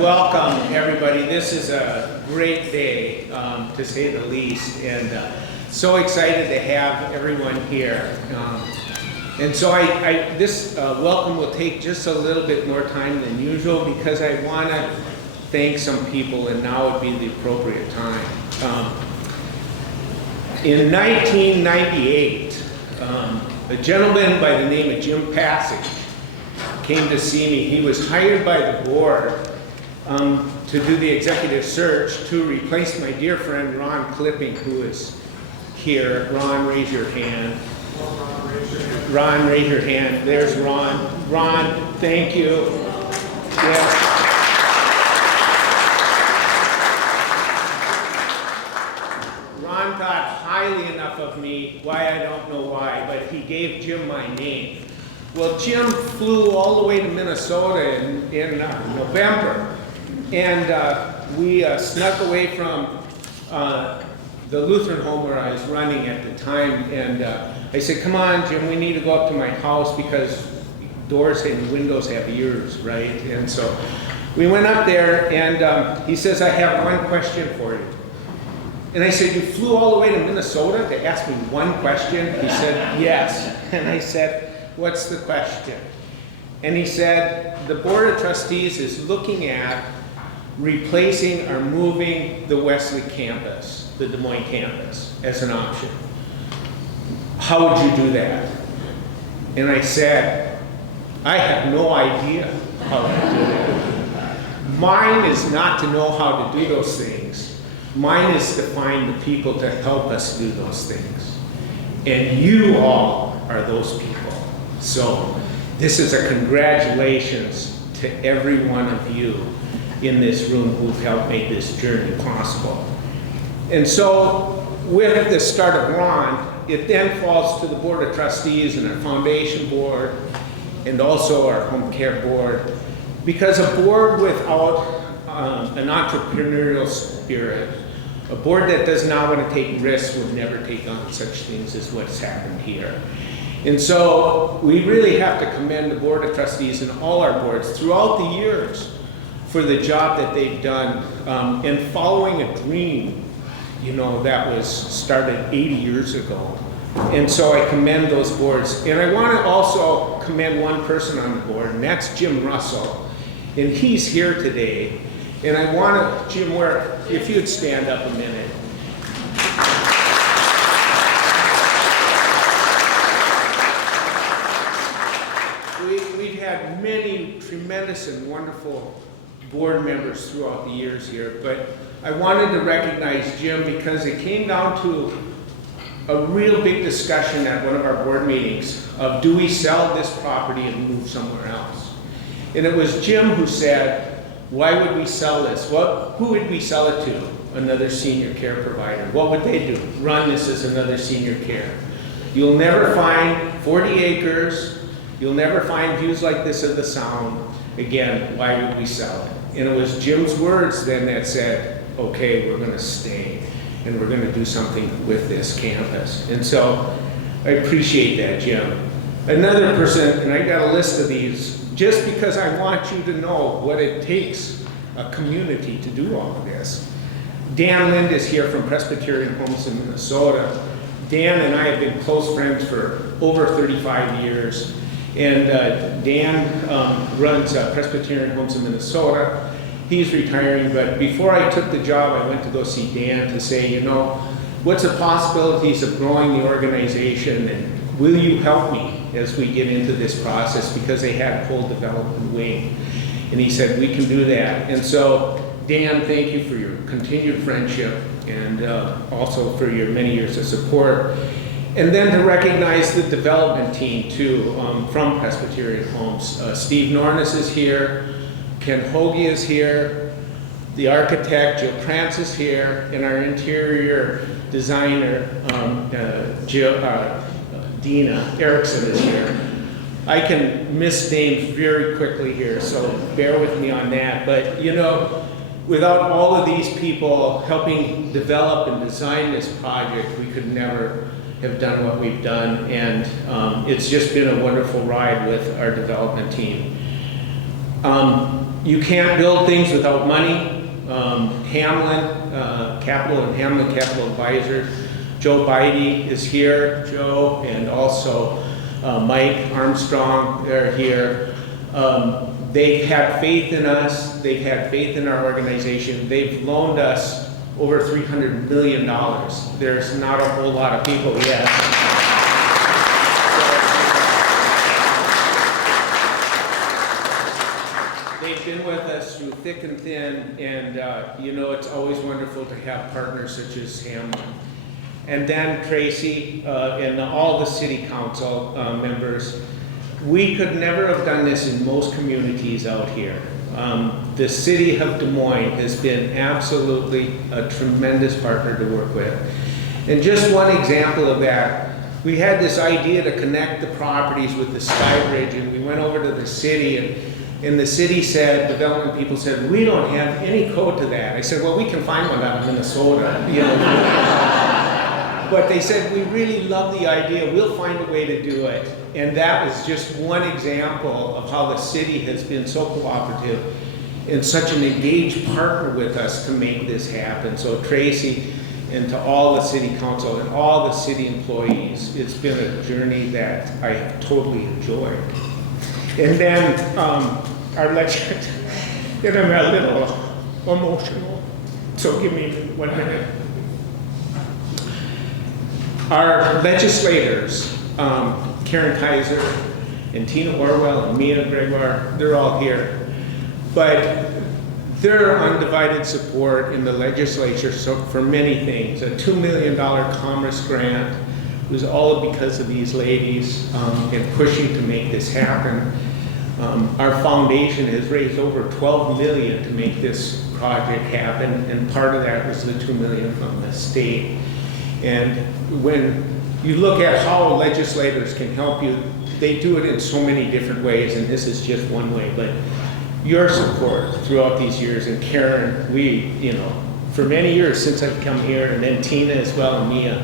welcome everybody. This is a great day, to say the least, and so excited to have everyone here. And so this welcome will take just a little bit more time than usual because I want to thank some people, and now would be the appropriate time. In 1998, a gentleman by the name of Jim Passage came to see me. He was hired by the board to do the executive search to replace my dear friend Ron Clipping, who is here. Ron, raise your hand. Ron, raise your hand. There's Ron. Ron, thank you. Yes. Ron thought highly enough of me, why I don't know why, but he gave Jim my name. Well, Jim flew all the way to Minnesota in November, and we snuck away from the Lutheran home where I was running at the time, and I said, come on, Jim, we need to go up to my house because doors and windows have ears, right? And so we went up there, and he says, I have one question for you. And I said, you flew all the way to Minnesota to ask me one question? He said, yes. And I said, what's the question? And he said, the Board of Trustees is looking at replacing or moving the Wesley campus, the Des Moines campus, as an option. How would you do that? And I said, I have no idea how to do that. Mine is not to know how to do those things. Mine is to find the people to help us do those things. And you all are those people. So this is a congratulations to every one of you in this room who've helped make this journey possible. And so with the start of Ron, it then falls to the Board of Trustees and our foundation board and also our home care board, because a board without an entrepreneurial spirit, a board that does not want to take risks would never take on such things as what's happened here. And so we really have to commend the Board of Trustees and all our boards throughout the years for the job that they've done in following a dream, you know, that was started 80 years ago. And so I commend those boards. And I want to also commend one person on the board, and that's Jim Russell. And he's here today. And I want to, Jim, if you'd stand up a minute. We've had many tremendous and wonderful board members throughout the years here, but I wanted to recognize Jim because it came down to a real big discussion at one of our board meetings of, do we sell this property and move somewhere else? And it was Jim who said, why would we sell this? Well, who would we sell it to? Another senior care provider. What would they do? Run this as another senior care. You'll never find 40 acres. You'll never find views like this of the Sound. Again, why would we sell it? And it was Jim's words then that said, okay, we're going to stay and we're going to do something with this campus. And so I appreciate that, Jim. Another person, and I got a list of these, just because I want you to know what it takes a community to do all of this. Dan Lind is here from Presbyterian Homes in Minnesota. Dan and I have been close friends for over 35 years. And Dan runs Presbyterian Homes in Minnesota. He's retiring, but before I took the job, I went to go see Dan to say, you know, what's the possibilities of growing the organization, and will you help me as we get into this process, because they had a whole development wing. And he said, we can do that. And so, Dan, thank you for your continued friendship and also for your many years of support. And then to recognize the development team too, from Presbyterian Homes. Steve Nornis is here, Ken Hoagie is here, the architect Jill Prance is here, and our interior designer Dina Erickson is here. I can miss names very quickly here, so bear with me on that. But you know, without all of these people helping develop and design this project, we could never have done what we've done, and it's just been a wonderful ride with our development team. You can't build things without money. Hamlin Capital and Hamlin Capital Advisors. Joe Beide is here, Joe, and also Mike Armstrong, they're here. They've had faith in us. They've had faith in our organization. They've loaned us over $300 million. There's not a whole lot of people yet. They've been with us through thick and thin, and you know, it's always wonderful to have partners such as Hamlin. And then Tracy and all the city council members. We could never have done this in most communities out here. The city of Des Moines has been absolutely a tremendous partner to work with. And just one example of that, we had this idea to connect the properties with the Sky Bridge, and we went over to the city, and the city said, development people said, we don't have any code to that. I said, well, we can find one out of Minnesota, you know. But they said, we really love the idea, we'll find a way to do it. And that was just one example of how the city has been so cooperative and such an engaged partner with us to make this happen. So Tracy, and to all the city council and all the city employees, it's been a journey that I have totally enjoyed. And then our lecture, and I'm a little emotional, so give me 1 minute. Our legislators, Karen Kaiser and Tina Orwell and Mia Gregoire, they're all here. But their undivided support in the legislature for many things, a $2 million commerce grant was all because of these ladies and pushing to make this happen. Our foundation has raised over $12 million to make this project happen, and part of that was the $2 million from the state. And when you look at how legislators can help you, they do it in so many different ways, and this is just one way. But your support throughout these years, and Karen, we, you know, for many years since I've come here, and then Tina as well, and Mia,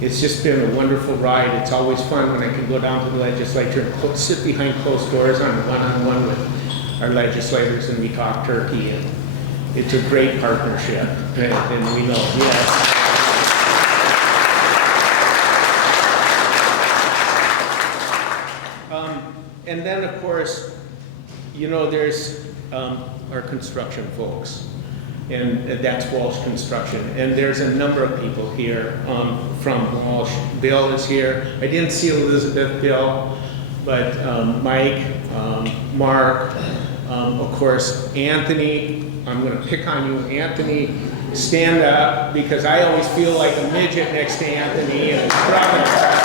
it's just been a wonderful ride. It's always fun when I can go down to the legislature and sit behind closed doors on a one-on-one with our legislators, and we talk turkey, and it's a great partnership, and we know, yes. And then, of course, you know, there's our construction folks, and that's Walsh Construction. And there's a number of people here from Walsh. Bill is here. I didn't see Elizabeth, Bill, but Mike, Mark, of course, Anthony. I'm going to pick on you, Anthony. Stand up, because I always feel like a midget next to Anthony and his brother.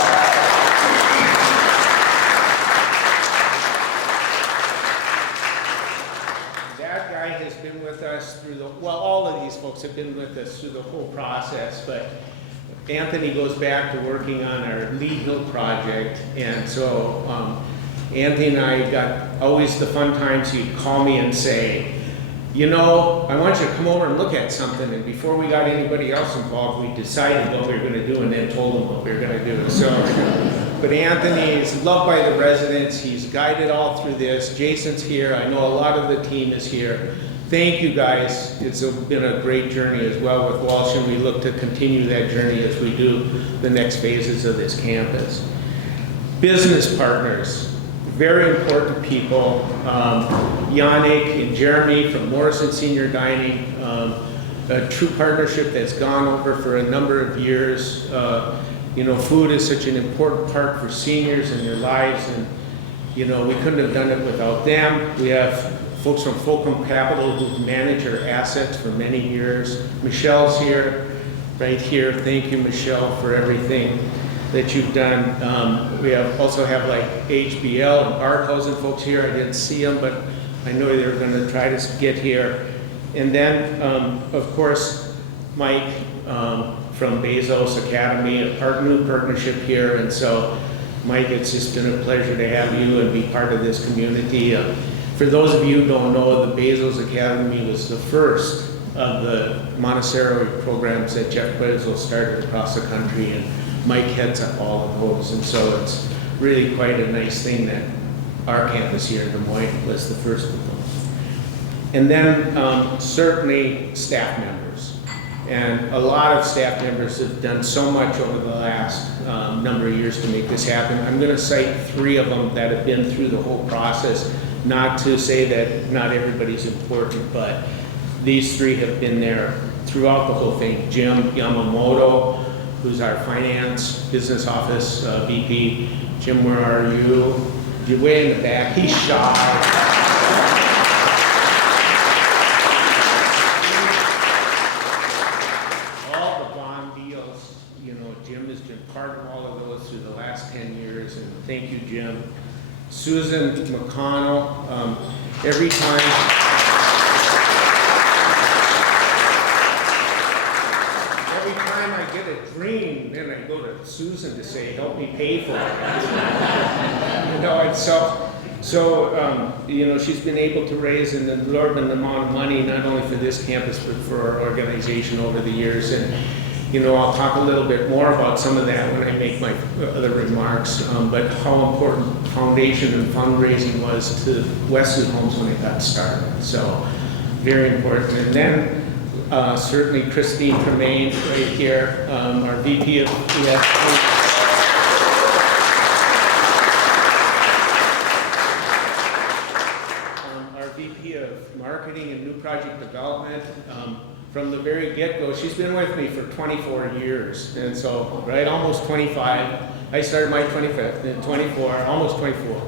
Well, all of these folks have been with us through the whole process, but Anthony goes back to working on our Lee Hill project, and so Anthony and I got always the fun times. He'd call me and say, you know, I want you to come over and look at something, and before we got anybody else involved, we decided what we were going to do and then told them what we were going to do. So, but Anthony is loved by the residents. He's guided all through this. Jason's here. I know a lot of the team is here. Thank you guys. It's been a great journey as well with Walsh, and we look to continue that journey as we do the next phases of this campus. Business partners, very important people. Yannick and Jeremy from Morrison Senior Dining, a true partnership that's gone over for a number of years. You know, food is such an important part for seniors in their lives, and you know, we couldn't have done it without them. We have folks from Fulcrum Capital who've managed our assets for many years. Michelle's here, right here. Thank you, Michelle, for everything that you've done. We also have like HBL and Barkhausen folks here. I didn't see them, but I know they're going to try to get here. And then, of course, Mike from Bezos Academy, a new partnership here. And so, Mike, it's just been a pleasure to have you and be part of this community. For those of you who don't know, the Bezos Academy was the first of the Montessori programs that Jeff Bezos started across the country, and Mike heads up all of those. And so it's really quite a nice thing that our campus here in Des Moines was the first of them. And then certainly staff members. And a lot of staff members have done so much over the last number of years to make this happen. I'm going to cite 3 of them that have been through the whole process, not to say that not everybody's important, but these 3 have been there throughout the whole thing. Jim Yamamoto, who's our finance business office VP. Jim, where are you? You're way in the back. He's shy. Part of all of those through the last 10 years, and thank you, Jim. Susan McConnell, every time I get a dream, then I go to Susan to say, help me pay for it. And she's been able to raise an exorbitant amount of money, not only for this campus, but for our organization over the years. And I'll talk a little bit more about some of that when I make my other remarks, but how important foundation and fundraising was to Wesley Homes when it got started. So, very important. And then, certainly Christine Tremaine right here, our VP of our VP of Marketing and New Project Development. From the very get-go, she's been with me for 24 years, and so, right, almost 25. I started my 25th, and 24, almost 24.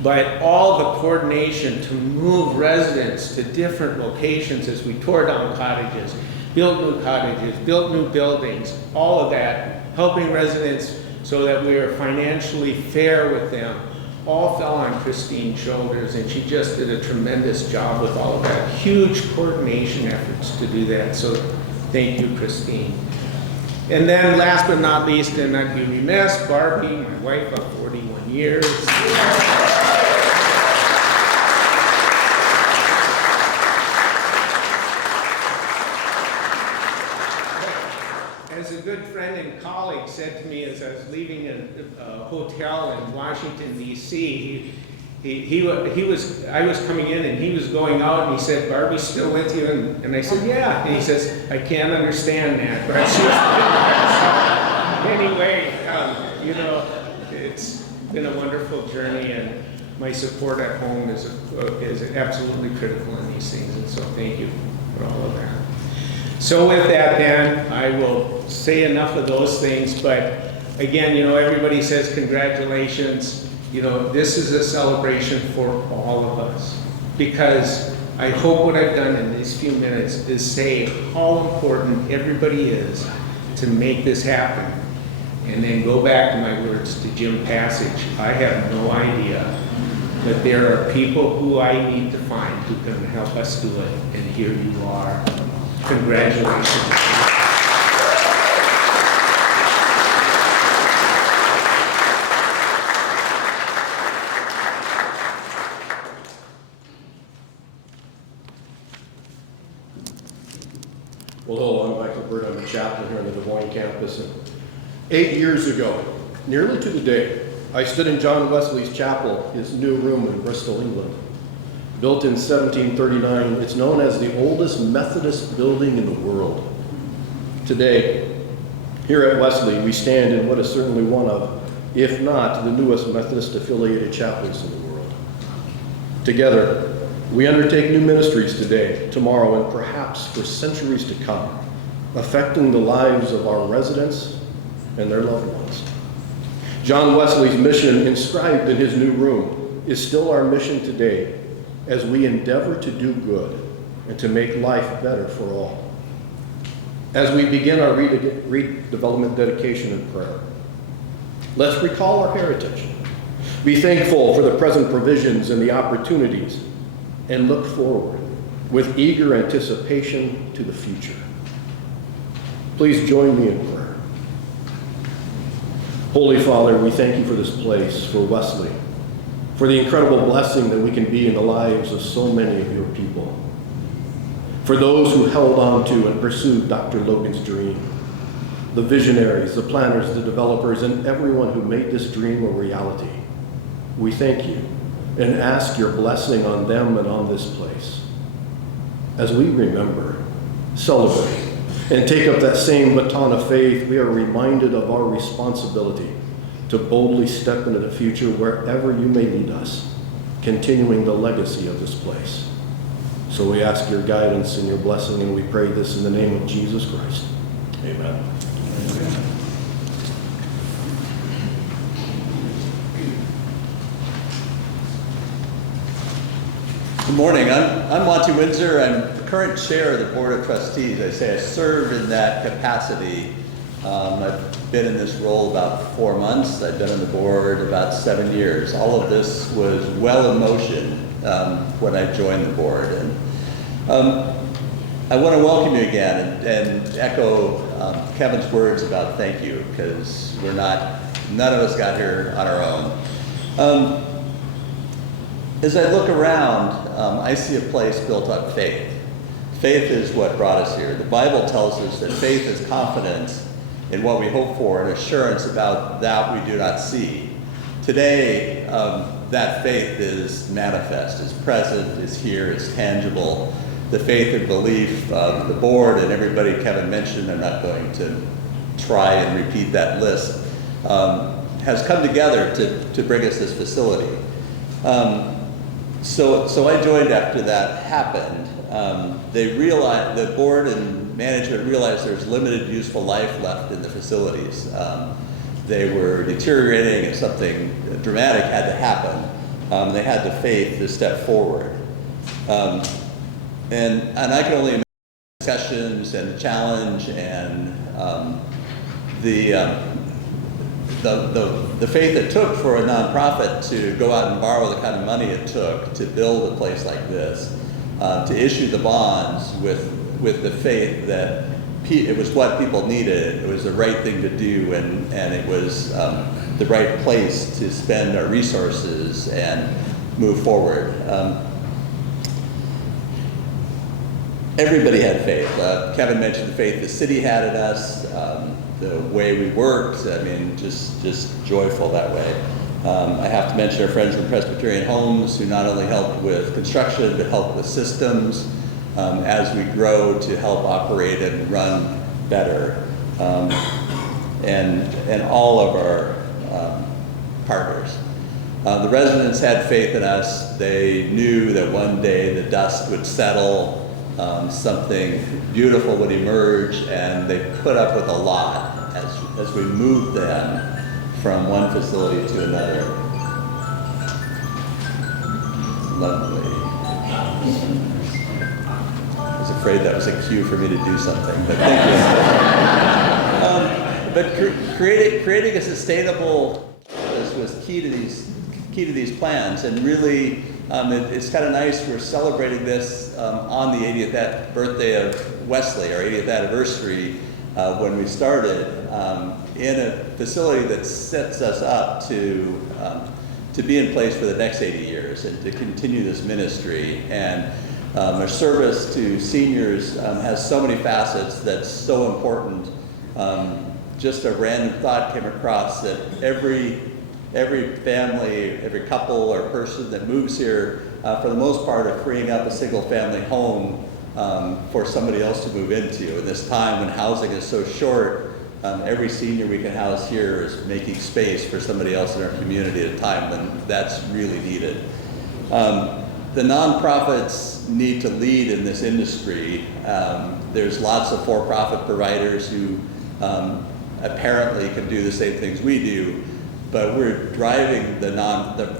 But all the coordination to move residents to different locations as we tore down cottages, built new buildings, all of that, helping residents so that we are financially fair with them, all fell on Christine's shoulders, and she just did a tremendous job with all of that. Huge coordination efforts to do that, so thank you, Christine. And then last but not least, and I'd be remiss, Barbie, my wife of 41 years. As a good friend and colleague said to me as I was leaving a hotel in Washington, D.C., I was coming in and he was going out, and he said, "Barbie's still with you?" And I said, "Yeah." And he says, "I can't understand that, but anyway, it's been a wonderful journey, and my support at home is absolutely critical in these things, and so thank you for all of that." So with that, then, I will say enough of those things, but again, everybody says congratulations. This is a celebration for all of us, because I hope what I've done in these few minutes is say how important everybody is to make this happen. And then go back to my words to Jim Passage. I have no idea, but there are people who I need to find who can help us do it, and here you are. Congratulations. Well, hello, I'm Michael Bird. I'm the chaplain here on the Des Moines campus. And 8 years ago, nearly to the day, I stood in John Wesley's chapel, his new room in Bristol, England. Built in 1739, it's known as the oldest Methodist building in the world. Today, here at Wesley, we stand in what is certainly one of, if not the newest Methodist-affiliated chapels in the world. Together, we undertake new ministries today, tomorrow, and perhaps for centuries to come, affecting the lives of our residents and their loved ones. John Wesley's mission, inscribed in his new room, is still our mission today as we endeavor to do good and to make life better for all. As we begin our redevelopment dedication and prayer, let's recall our heritage, be thankful for the present provisions and the opportunities, and look forward with eager anticipation to the future. Please join me in prayer. Holy Father, we thank you for this place, for Wesley, for the incredible blessing that we can be in the lives of so many of your people, for those who held on to and pursued Dr. Logan's dream, the visionaries, the planners, the developers, and everyone who made this dream a reality. We thank you and ask your blessing on them and on this place. As we remember, celebrate, and take up that same baton of faith, we are reminded of our responsibility to boldly step into the future wherever you may lead us, continuing the legacy of this place. So we ask your guidance and your blessing, and we pray this in the name of Jesus Christ. Amen. Amen. Good morning. I'm Monty Windsor. I'm the current chair of the Board of Trustees. I say I serve in that capacity. I've been in this role about 4 months. I've been on the board about 7 years. All of this was well in motion when I joined the board. And I want to welcome you again and echo Kevin's words about thank you, because none of us got here on our own. As I look around, I see a place built on faith. Faith is what brought us here. The Bible tells us that faith is confidence in what we hope for and assurance about that we do not see. Today, that faith is manifest, is present, is here, is tangible. The faith and belief of the board and everybody Kevin mentioned, I'm not going to try and repeat that list, has come together to bring us this facility. So I joined after that happened. The board and management realized there's limited useful life left in the facilities. They were deteriorating and something dramatic had to happen. They had the faith to step forward. And I can only imagine the discussions and the challenge and the faith it took for a nonprofit to go out and borrow the kind of money it took to build a place like this, to issue the bonds with the faith that it was what people needed, it was the right thing to do, and it was the right place to spend our resources and move forward. Everybody had faith. Kevin mentioned the faith the city had in us, the way we worked. I mean, just joyful that way. I have to mention our friends from Presbyterian Homes, who not only helped with construction, but helped with systems as we grow to help operate and run better. And all of our partners. The residents had faith in us. They knew that one day the dust would settle, something beautiful would emerge, and they put up with a lot as we moved them from one facility to another. Lovely. I was afraid that was a cue for me to do something, but thank you. But creating a sustainable this was key to these plans, and really it's kind of nice. We're celebrating this on the 80th birthday of Wesley, our 80th anniversary, when we started, in a facility that sets us up to be in place for the next 80 years and to continue this ministry. And our service to seniors has so many facets that's so important. Just a random thought came across that every family, every couple or person that moves here, for the most part, are freeing up a single family home for somebody else to move into. In this time when housing is so short, every senior we can house here is making space for somebody else in our community at a time when that's really needed. The nonprofits need to lead in this industry. There's lots of for-profit providers who apparently can do the same things we do, but we're driving the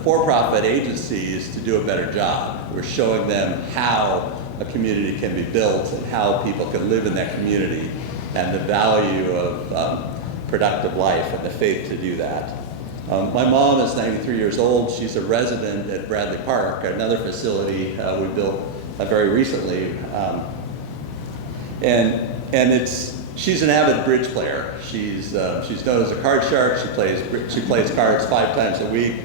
for-profit agencies to do a better job. We're showing them how a community can be built and how people can live in that community, and the value of productive life and the faith to do that. My mom is 93 years old. She's a resident at Bradley Park, another facility we built very recently. She's an avid bridge player. She's known as a card shark. She plays cards 5 times a week.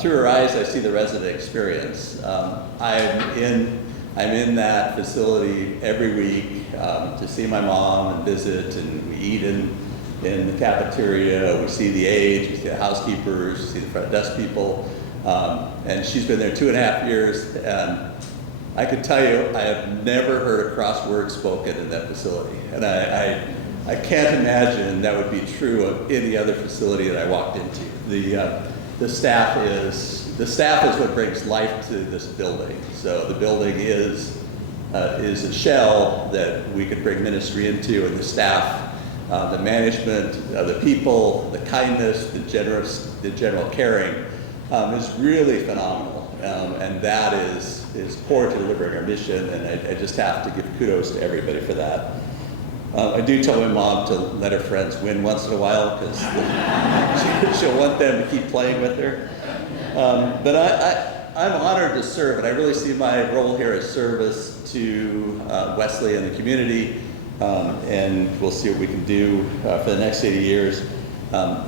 Through her eyes, I see the resident experience. I'm in that facility every week to see my mom and visit, and we eat in the cafeteria. We see the aides, we see the housekeepers, we see the front desk people. And she's been there 2.5 years, and I can tell you, I have never heard a cross word spoken in that facility. And I can't imagine that would be true of any other facility that I walked into. The staff is what brings life to this building. So the building is a shell that we could bring ministry into, and the staff, the management, the people, the kindness, the general caring is really phenomenal. And that is core to delivering our mission, and I just have to give kudos to everybody for that. I do tell my mom to let her friends win once in a while, because she'll want them to keep playing with her. But I'm honored to serve, and I really see my role here as service to Wesley and the community, and we'll see what we can do for the next 80 years.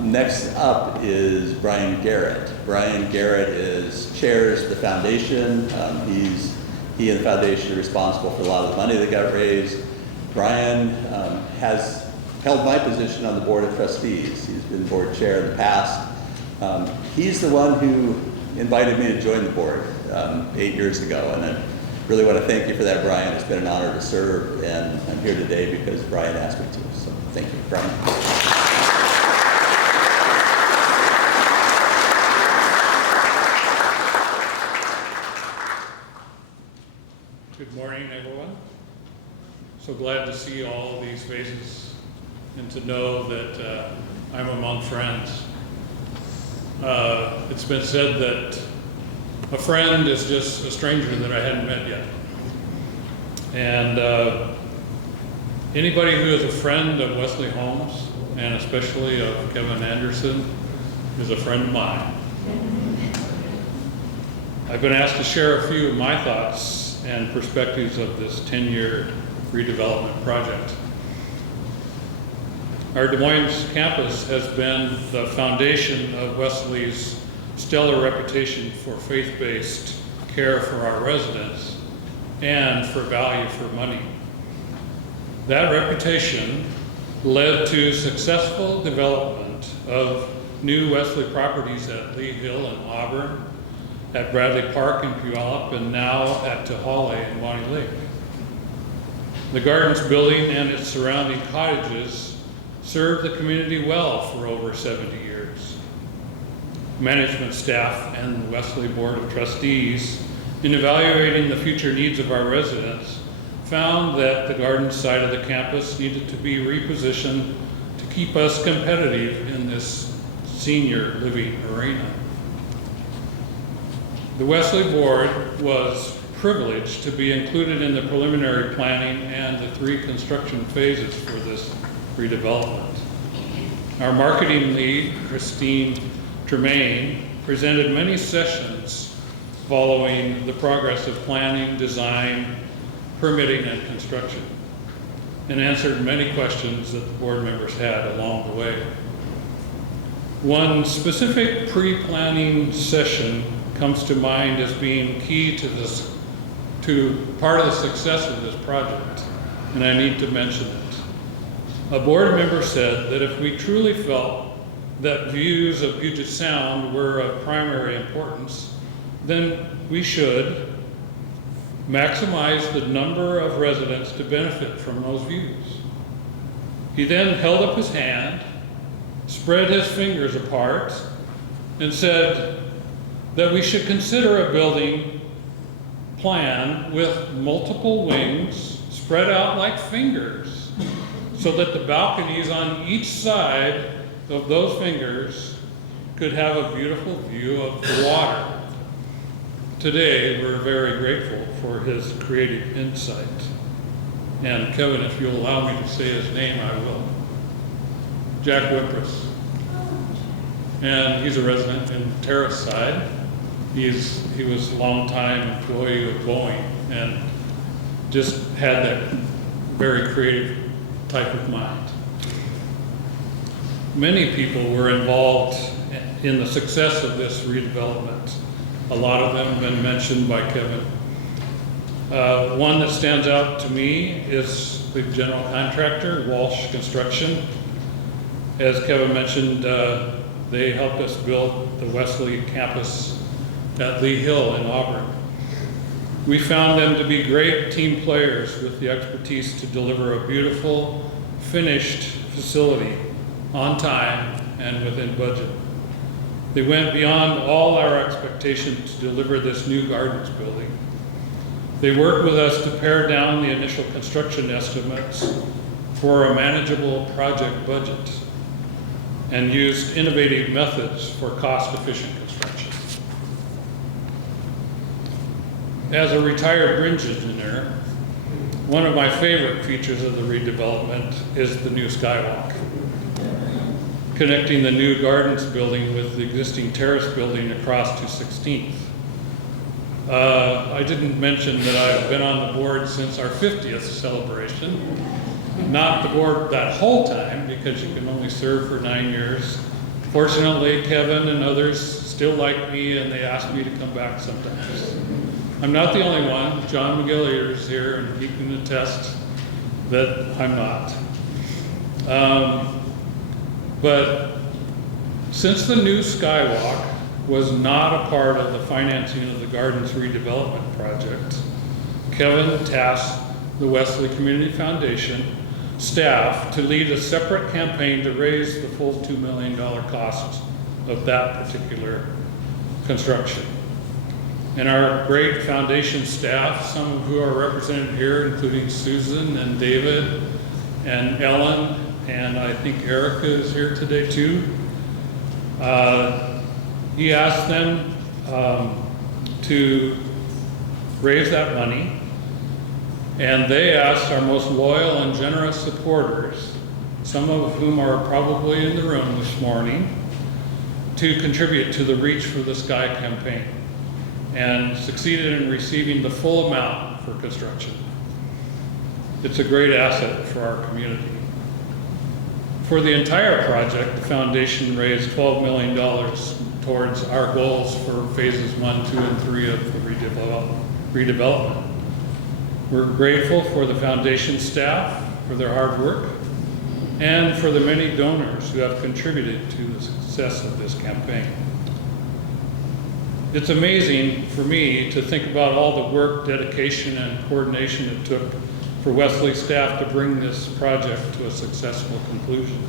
Next up is Brian Garrett. Brian Garrett chairs the foundation. He and the foundation are responsible for a lot of the money that got raised. Brian has held my position on the board of trustees. He's been board chair in the past. He's the one who invited me to join the board 8 years ago, and I really want to thank you for that, Brian. It's been an honor to serve, and I'm here today because Brian asked me to. So thank you, Brian. Good morning, everyone. So glad to see all of these faces and to know that I'm among friends. It's been said that a friend is just a stranger that I hadn't met yet. And anybody who is a friend of Wesley Holmes, and especially of Kevin Anderson, is a friend of mine. I've been asked to share a few of my thoughts and perspectives of this 10-year redevelopment project. Our Des Moines campus has been the foundation of Wesley's stellar reputation for faith-based care for our residents and for value for money. That reputation led to successful development of new Wesley properties at Lee Hill and Auburn, at Bradley Park in Puyallup, and now at Tahale in Bonnie Lake. The Gardens building and its surrounding cottages served the community well for over 70 years. Management staff and the Wesley Board of Trustees, in evaluating the future needs of our residents, found that the Gardens side of the campus needed to be repositioned to keep us competitive in this senior living arena. The Wesley Board was privileged to be included in the preliminary planning and the 3 construction phases for this redevelopment. Our marketing lead, Christine Tremaine, presented many sessions following the progress of planning, design, permitting, and construction, and answered many questions that the board members had along the way. One specific pre-planning session comes to mind as being key to part of the success of this project, and I need to mention it. A board member said that if we truly felt that views of Puget Sound were of primary importance, then we should maximize the number of residents to benefit from those views. He then held up his hand, spread his fingers apart, and said that we should consider a building plan with multiple wings spread out like fingers, so that the balconies on each side of those fingers could have a beautiful view of the water. Today, we're very grateful for his creative insight. And Kevin, if you'll allow me to say his name, I will. Jack Wimpress. And he's a resident in Terrace Side. He was a long-time employee of Boeing and just had that very creative type of mind. Many people were involved in the success of this redevelopment. A lot of them have been mentioned by Kevin. One that stands out to me is the general contractor, Walsh Construction. As Kevin mentioned, they helped us build the Wesley campus at Lee Hill in Auburn. We found them to be great team players with the expertise to deliver a beautiful, finished facility on time and within budget. They went beyond all our expectations to deliver this new gardens building. They worked with us to pare down the initial construction estimates for a manageable project budget and used innovative methods for cost-efficient construction. As a retired bridge engineer, one of my favorite features of the redevelopment is the new skywalk, connecting the new gardens building with the existing terrace building across to 16th. I didn't mention that I've been on the board since our 50th celebration. Not the board that whole time, because you can only serve for 9 years. Fortunately, Kevin and others still like me, and they ask me to come back sometimes. I'm not the only one. John McGillier is here, and he can attest that I'm not. But since the new skywalk was not a part of the financing of the Gardens redevelopment project, Kevin tasked the Wesley Community Foundation staff to lead a separate campaign to raise the full $2 million cost of that particular construction. And our great foundation staff, some of who are represented here, including Susan and David and Ellen, and I think Erica is here today too. He asked them to raise that money, and they asked our most loyal and generous supporters, some of whom are probably in the room this morning, to contribute to the Reach for the Sky campaign, and succeeded in receiving the full amount for construction. It's a great asset for our community. For the entire project, the foundation raised $12 million towards our goals for phases 1, 2, and 3 of the redevelopment. We're grateful for the foundation staff for their hard work and for the many donors who have contributed to the success of this campaign. It's amazing for me to think about all the work, dedication, and coordination it took for Wesley staff to bring this project to a successful conclusion.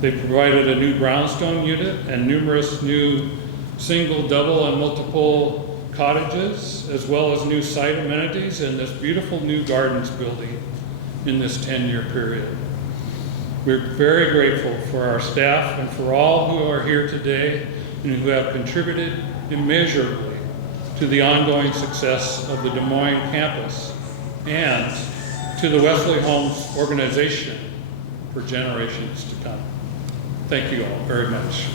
They provided a new brownstone unit and numerous new single, double, and multiple cottages, as well as new site amenities and this beautiful new gardens building in this 10-year period. We're very grateful for our staff and for all who are here today and who have contributed immeasurably to the ongoing success of the Des Moines campus and to the Wesley Homes organization for generations to come. Thank you all very much.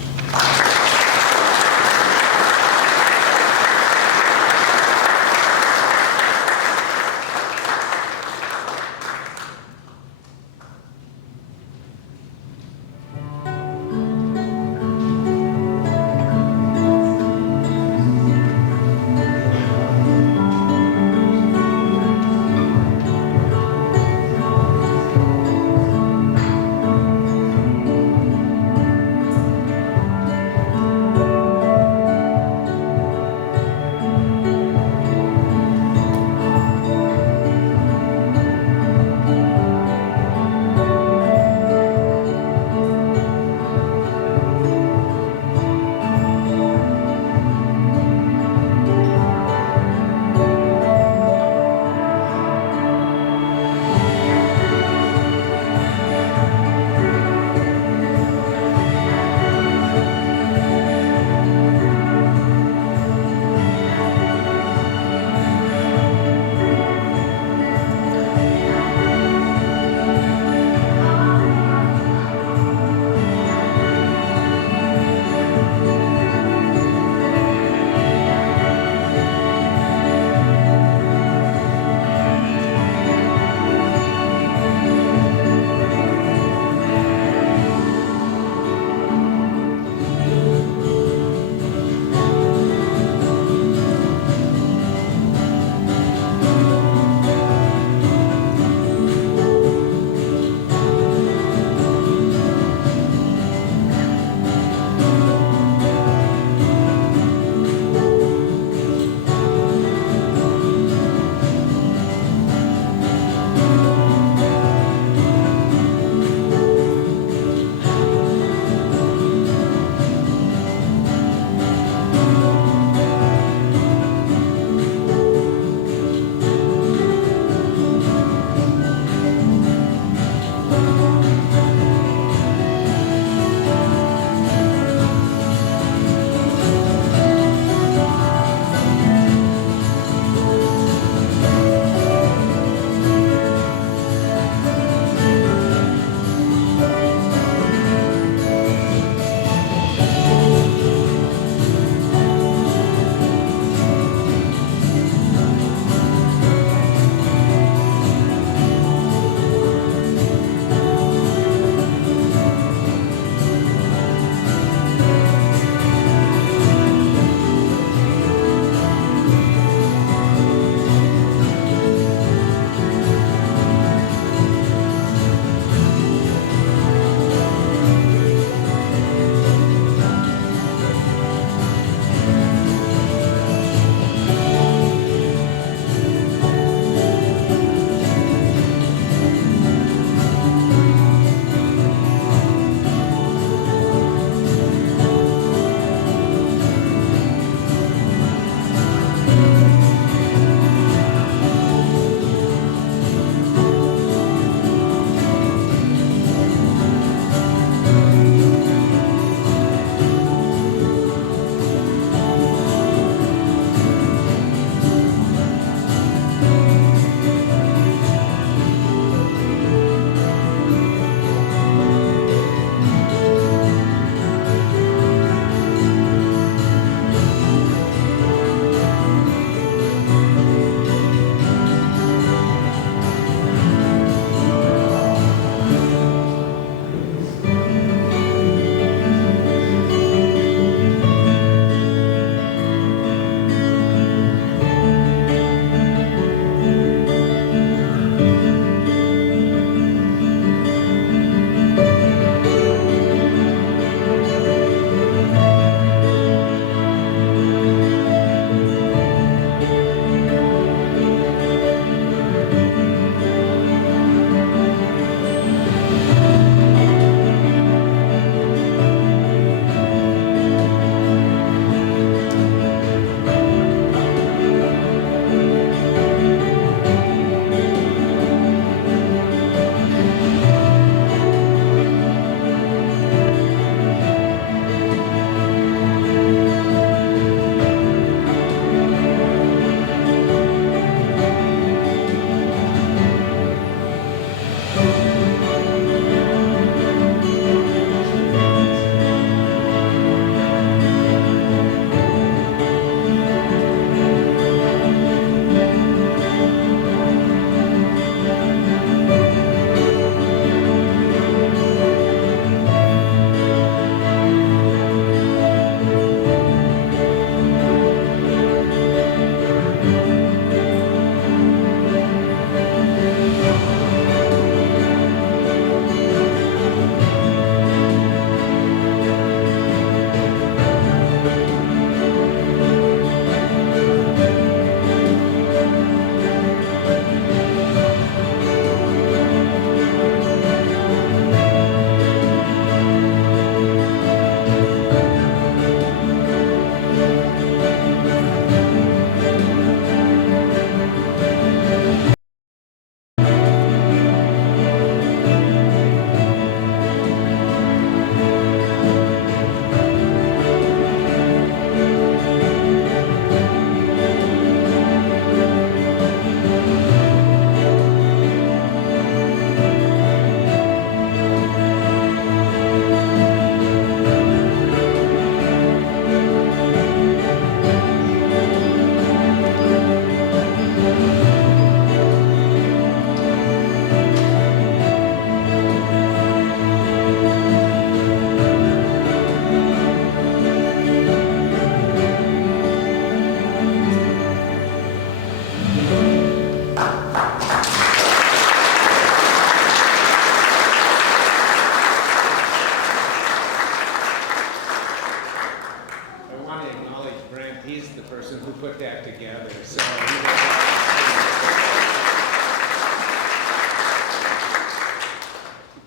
put that together. So,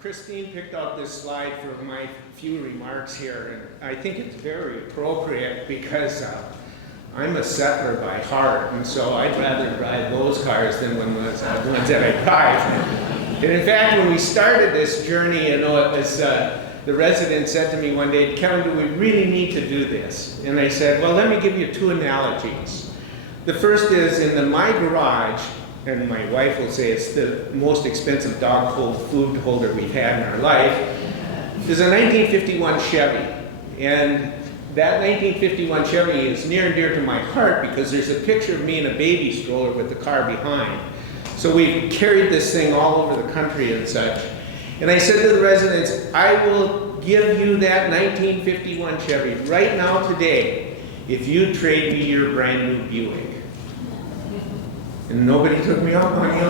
Christine picked out this slide for my few remarks here, and I think it's very appropriate because I'm a settler by heart, and so I'd rather drive those cars than the ones that I drive. And in fact, when we started this journey, it was the resident said to me one day, "Kevin, do we really need to do this?" And I said, well, let me give you two analogies. The first is in my garage, and my wife will say it's the most expensive dog food holder we've had in our life, is a 1951 Chevy. And that 1951 Chevy is near and dear to my heart because there's a picture of me in a baby stroller with the car behind. So we've carried this thing all over the country and such. And I said to the residents, I will give you that 1951 Chevy right now today if you trade me your brand new Buick. And nobody took me up on it.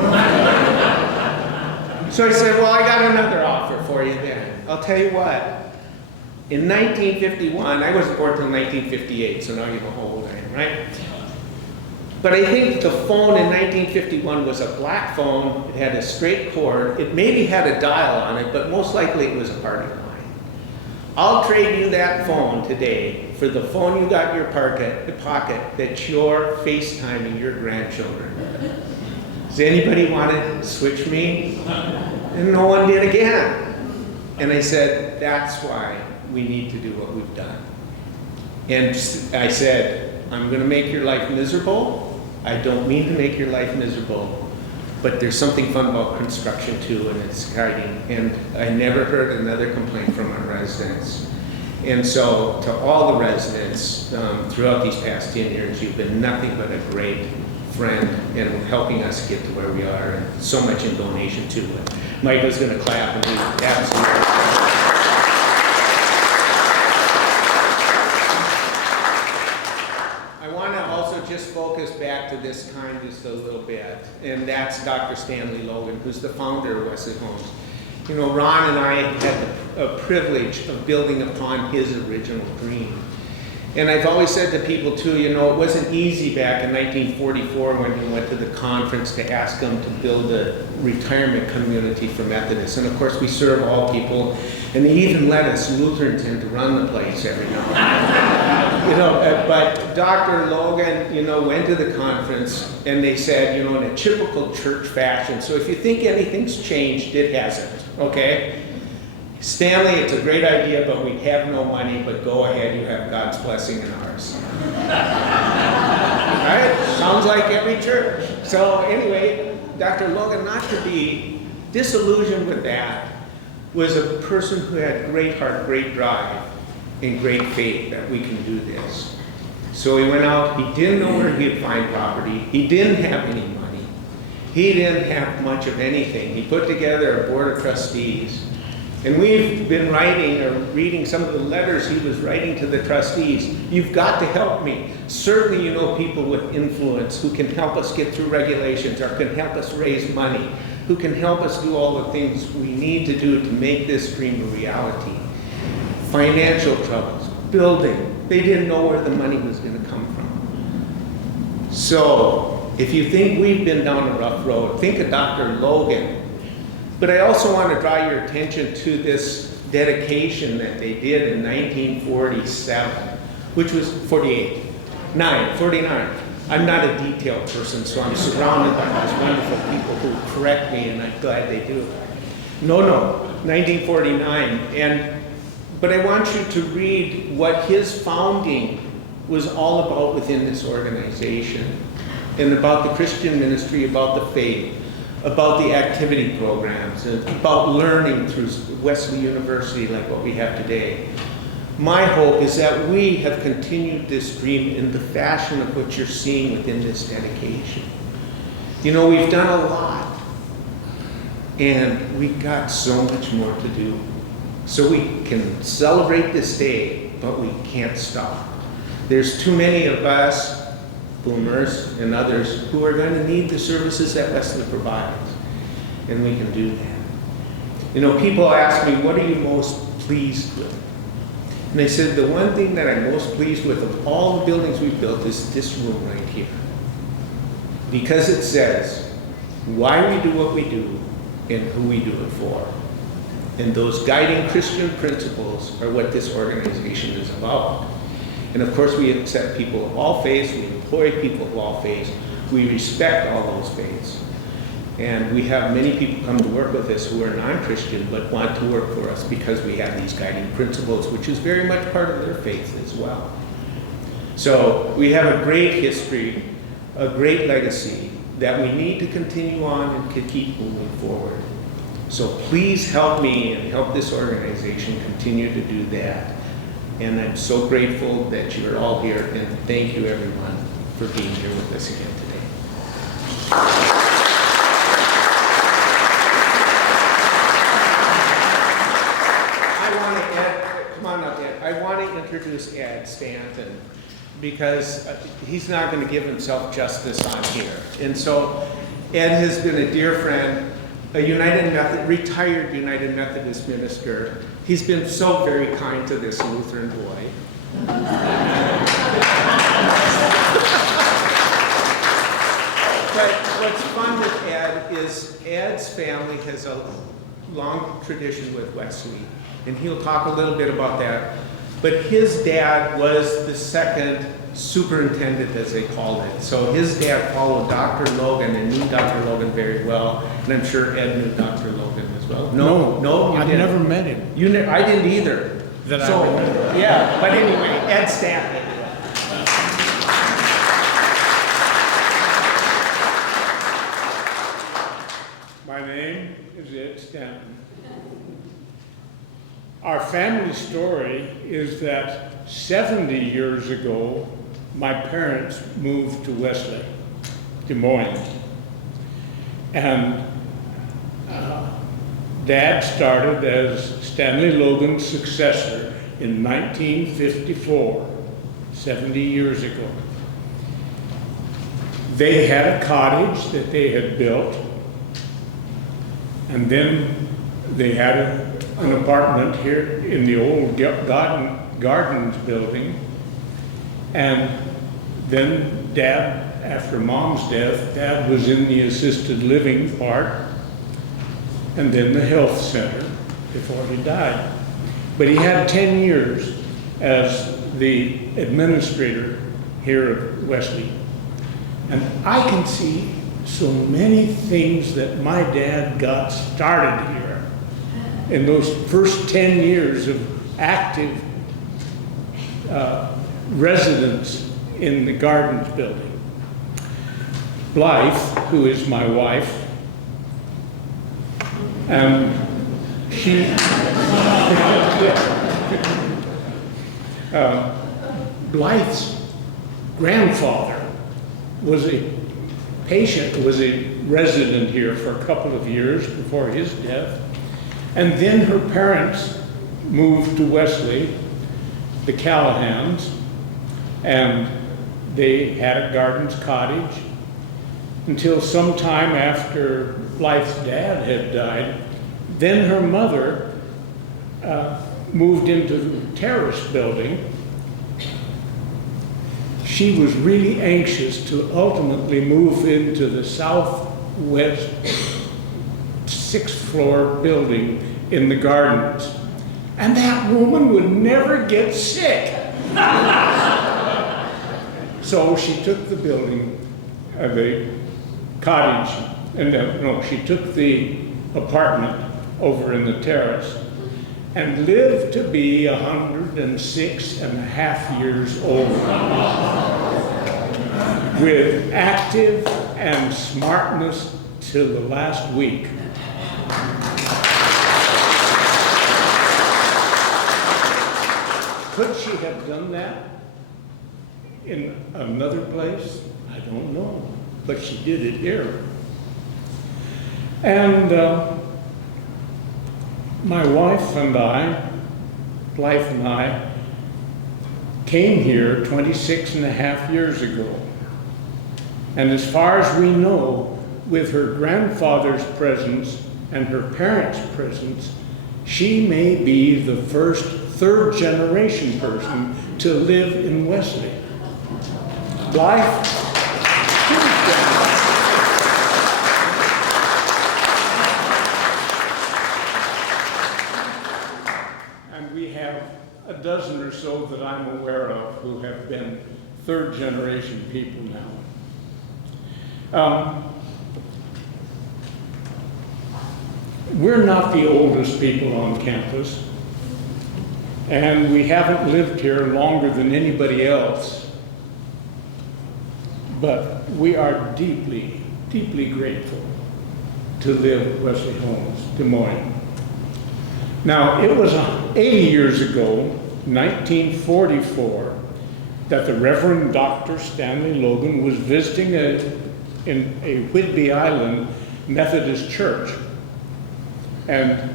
So I said, well, I got another offer for you then. I'll tell you what. In 1951, I wasn't born until 1958, so now you know how old I am, right? But I think the phone in 1951 was a black phone. It had a straight cord. It maybe had a dial on it, but most likely it was a party line. I'll trade you that phone today for the phone you got in your pocket that you're FaceTiming your grandchildren. Does anybody want to switch me? And no one did again. And I said, that's why we need to do what we've done. And I said, I'm going to make your life miserable. I don't mean to make your life miserable, but there's something fun about construction too, and it's exciting. And I never heard another complaint from our residents. And so to all the residents throughout these past 10 years, you've been nothing but a great friend in helping us get to where we are, and so much in donation too. Mike was going to clap, and he absolutely. Just focus back to this time just a little bit, and that's Dr. Stanley Logan, who's the founder of Wesley Homes. You know, Ron and I had the privilege of building upon his original dream. And I've always said to people too, you know, it wasn't easy back in 1944 when he went to the conference to ask them to build a retirement community for Methodists. And of course we serve all people, and they even let us Lutherans in to run the place every now and then. You know, but Dr. Logan, you know, went to the conference and they said, you know, in a typical church fashion, so if you think anything's changed, it hasn't, okay? Stanley, it's a great idea, but we have no money, but go ahead, you have God's blessing and ours. Right? Sounds like every church. So anyway, Dr. Logan, not to be disillusioned with that, was a person who had great heart, great drive, and great faith that we can do this. So he went out, he didn't know where he'd find property, he didn't have any money, he didn't have much of anything. He put together a board of trustees. And we've been writing or reading some of the letters he was writing to the trustees. You've got to help me. Certainly you know people with influence who can help us get through regulations or can help us raise money, who can help us do all the things we need to do to make this dream a reality. Financial troubles, building. They didn't know where the money was going to come from. So if you think we've been down a rough road, think of Dr. Logan. But I also want to draw your attention to this dedication that they did in 1947, which was 49. I'm not a detailed person, so I'm surrounded by these wonderful people who correct me, and I'm glad they do. No, 1949. But I want you to read what his founding was all about within this organization, and about the Christian ministry, about the faith, about the activity programs, about learning through Wesley University like what we have today. My hope is that we have continued this dream in the fashion of what you're seeing within this dedication. You know, we've done a lot, and we've got so much more to do. So we can celebrate this day, but we can't stop. There's too many of us, boomers and others, who are going to need the services that Wesley provides, and we can do that. You know, people ask me, what are you most pleased with? And they said, the one thing that I'm most pleased with of all the buildings we've built is this room right here. Because it says why we do what we do and who we do it for. And those guiding Christian principles are what this organization is about. And of course, we accept people of all faiths, we employ people of all faiths, we respect all those faiths. And we have many people come to work with us who are non-Christian but want to work for us because we have these guiding principles, which is very much part of their faith as well. So we have a great history, a great legacy that we need to continue on and to keep moving forward. So please help me and help this organization continue to do that. And I'm so grateful that you're all here, and thank you everyone for being here with us again today. I want to introduce Ed Stanton because he's not going to give himself justice on here. And so Ed has been a dear friend, a retired United Methodist minister. He's been so very kind to this Lutheran boy. But what's fun with Ed is Ed's family has a long tradition with Wesley, and he'll talk a little bit about that. But his dad was the second superintendent, as they called it. So his dad followed Dr. Logan and knew Dr. Logan very well, and I'm sure Ed knew Dr. Logan as well. No, you I've didn't. never met him. I didn't either. That I remember. Yeah, but anyway, Ed Stanton. My name is Ed Stanton. Our family story is that 70 years ago, my parents moved to Wesley, Des Moines. And Dad started as Stanley Logan's successor in 1954, 70 years ago. They had a cottage that they had built, and then they had an apartment here in the old Gardens building. And then Dad, after Mom's death, Dad was in the assisted living part and then the health center before he died. But he had 10 years as the administrator here at Wesley. And I can see so many things that my dad got started here in those first 10 years of active residence in the Gardens building. Blythe, who is my wife, Blythe's grandfather was a resident here for a couple of years before his death. And then her parents moved to Wesley, the Callahans, and they had a Gardens cottage until sometime after Blythe's dad had died. Then her mother moved into the terrace building. She was really anxious to ultimately move into the southwest 6th floor building in the Gardens. And that woman would never get sick. So she took the building, the cottage, and she took the apartment over in the terrace and lived to be 106 and a half years old with active and smartness till the last week. Could she have done that in another place? I don't know, but she did it here. And my wife and I, Blythe and I, came here 26 and a half years ago. And as far as we know, with her grandfather's presence and her parents' presence, she may be the first third generation person to live in Wesley. Blythe, and we have a dozen or so that I'm aware of who have been third generation people now. We're not the oldest people on campus, and we haven't lived here longer than anybody else, but we are deeply, deeply grateful to live at Wesley Homes, Des Moines. Now, it was 80 years ago, 1944, that the Reverend Dr. Stanley Logan was visiting in a Whidbey Island Methodist church. And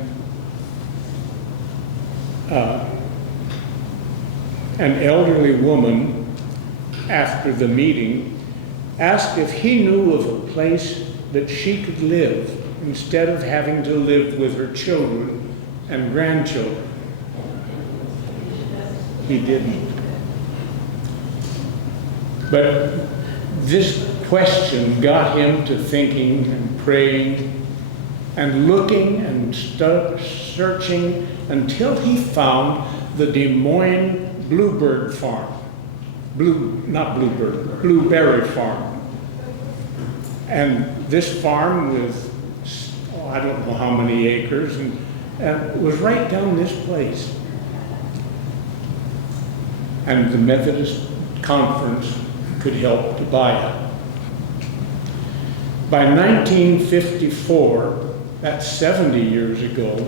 an elderly woman, after the meeting, asked if he knew of a place that she could live instead of having to live with her children and grandchildren. He didn't. But this question got him to thinking and praying and looking and searching until he found the Des Moines Bluebird Farm. Blueberry Farm. And this farm with, I don't know how many acres, and was right down this place. And the Methodist Conference could help to buy it. By 1954, that's 70 years ago,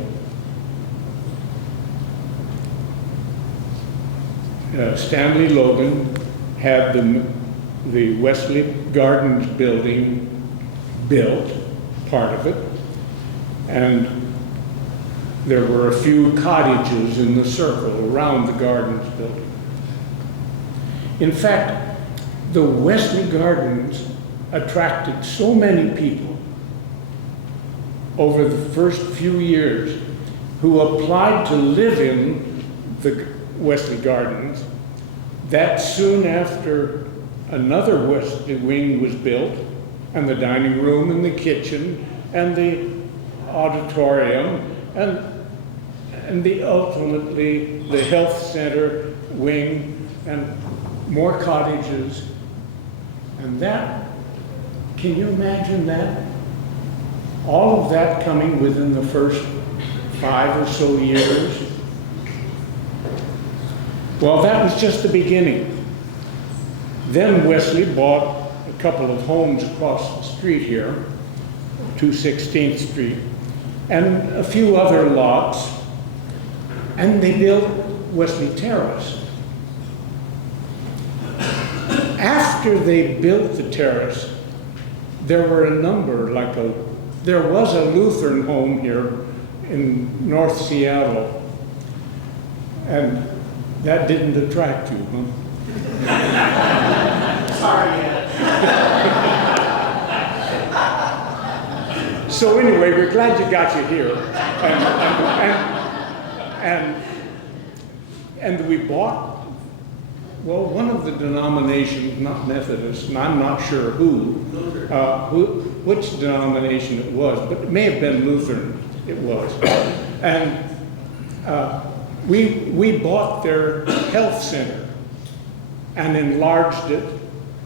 Stanley Logan had the Wesley Gardens building built, part of it, and there were a few cottages in the circle around the Gardens building. In fact, the Wesley Gardens attracted so many people over the first few years who applied to live in the Wesley Gardens that soon after another Wesley wing was built, and the dining room and the kitchen and the auditorium and ultimately the health center wing and more cottages. And that, can you imagine that? All of that coming within the first 5 or so years. Well, that was just the beginning. Then Wesley bought a couple of homes across the street here, 216th Street, and a few other lots, and they built Wesley Terrace. After they built the terrace, there were a number, there was a Lutheran home here in North Seattle, and that didn't attract you, huh? Sorry, So anyway, we're glad you got you here. And we bought, well, one of the denominations, not Methodist, and I'm not sure which denomination it was, but it may have been Lutheran, it was. And we bought their health center and enlarged it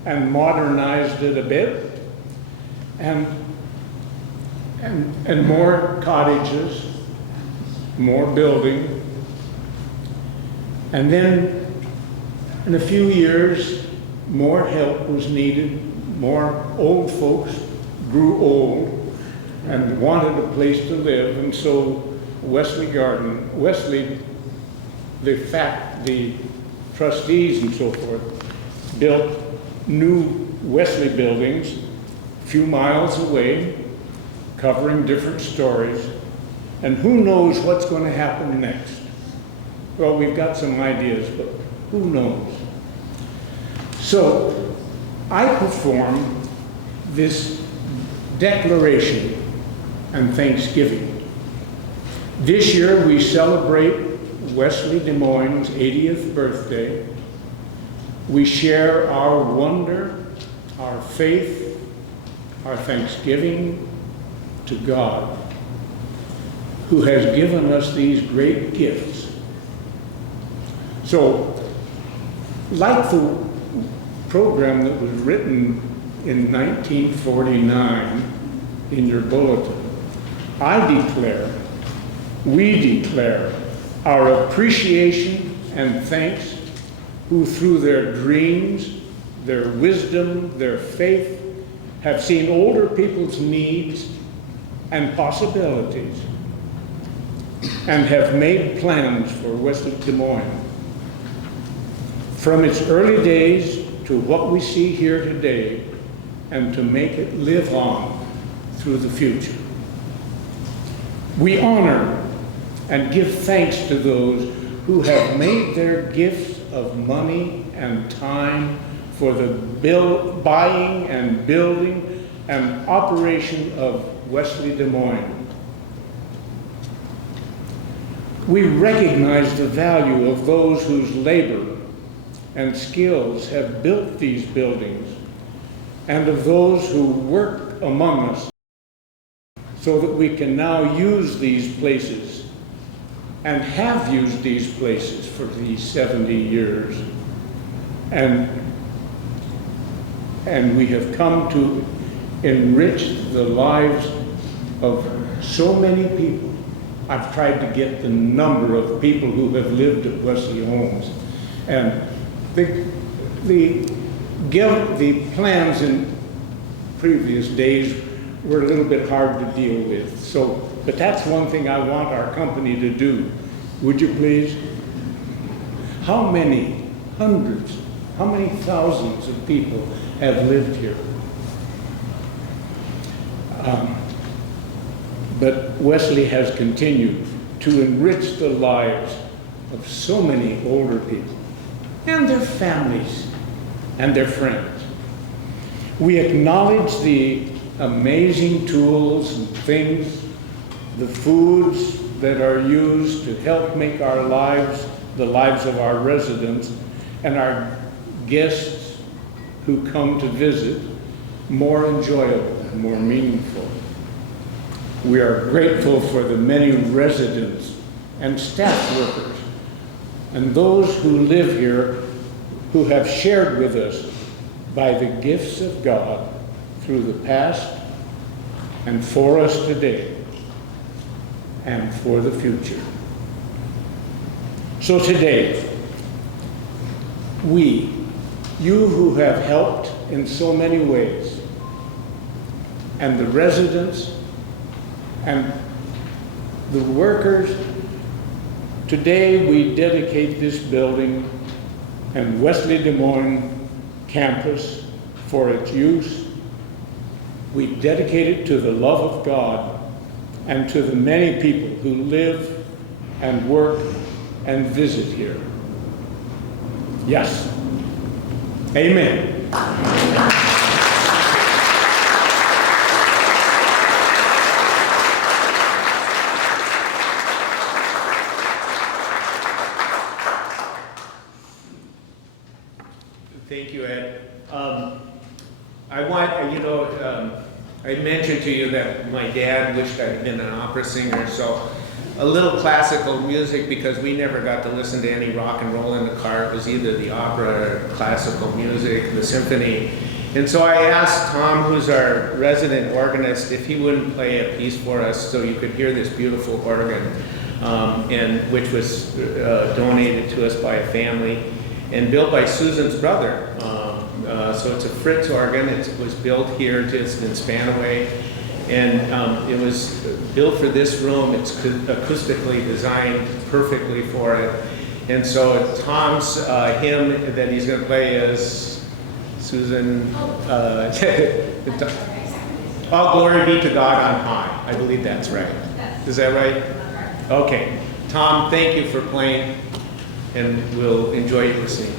and modernized it a bit, and more cottages, more building. And then in a few years, more help was needed. More old folks grew old and wanted a place to live, and so Wesley, the trustees and so forth, built new Wesley buildings a few miles away, covering different stories, and who knows what's going to happen next. Well, we've got some ideas, but who knows? So I perform this declaration and thanksgiving This year we celebrate Wesley Des Moines' 80th birthday. We share our wonder, our faith, our thanksgiving to God, who has given us these great gifts. So, like the program that was written in 1949 in your bulletin, we declare our appreciation and thanks, who through their dreams, their wisdom, their faith, have seen older people's needs and possibilities, and have made plans for Wesley Des Moines. From its early days to what we see here today, and to make it live on through the future. We honor and give thanks to those who have made their gifts of money and time for the buying and building and operation of Wesley Des Moines. We recognize the value of those whose labor and skills have built these buildings, and of those who work among us, so that we can now use these places and have used these places for these 70 years. And we have come to enrich the lives of so many people. I've tried to get the number of people who have lived at Wesley Homes. And the plans in previous days were a little bit hard to deal with. So, but that's one thing I want our company to do. Would you please? How many hundreds, how many thousands of people have lived here? But Wesley has continued to enrich the lives of so many older people and their families and their friends. We acknowledge the amazing tools and things, the foods that are used to help make our lives, the lives of our residents and our guests who come to visit, more enjoyable and more meaningful. We are grateful for the many residents and staff workers and those who live here who have shared with us by the gifts of God through the past and for us today and for the future. So today, you who have helped in so many ways, and the residents and the workers, today we dedicate this building and Wesley Des Moines campus for its use. We dedicate it to the love of God and to the many people who live and work and visit here. Yes. Amen. Thank you, Ed. I mentioned to you that my dad wished I'd been an opera singer, so a little classical music, because we never got to listen to any rock and roll in the car. It was either the opera or classical music, the symphony. And so I asked Tom, who's our resident organist, if he wouldn't play a piece for us so you could hear this beautiful organ, and which was donated to us by a family and built by Susan's brother. So it's a Fritz organ. It was built here just in Spanaway, and it was built for this room. It's acoustically designed perfectly for it. And so Tom's hymn that he's going to play is Susan. All glory be to God on high. I believe that's right. Is that right? Okay. Tom, thank you for playing, and we'll enjoy you listening.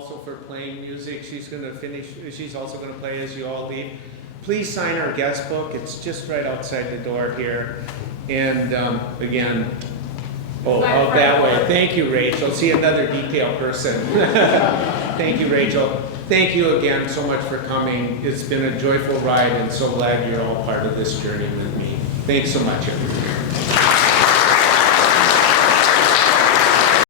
also for playing music. She's gonna finish, she's also gonna play as you all leave. Please sign our guest book. It's just right outside the door here. And again, out that way. Thank you, Rachel. See, another detail person. Thank you, Rachel. Thank you again so much for coming. It's been a joyful ride and so glad you're all part of this journey with me. Thanks so much, everybody.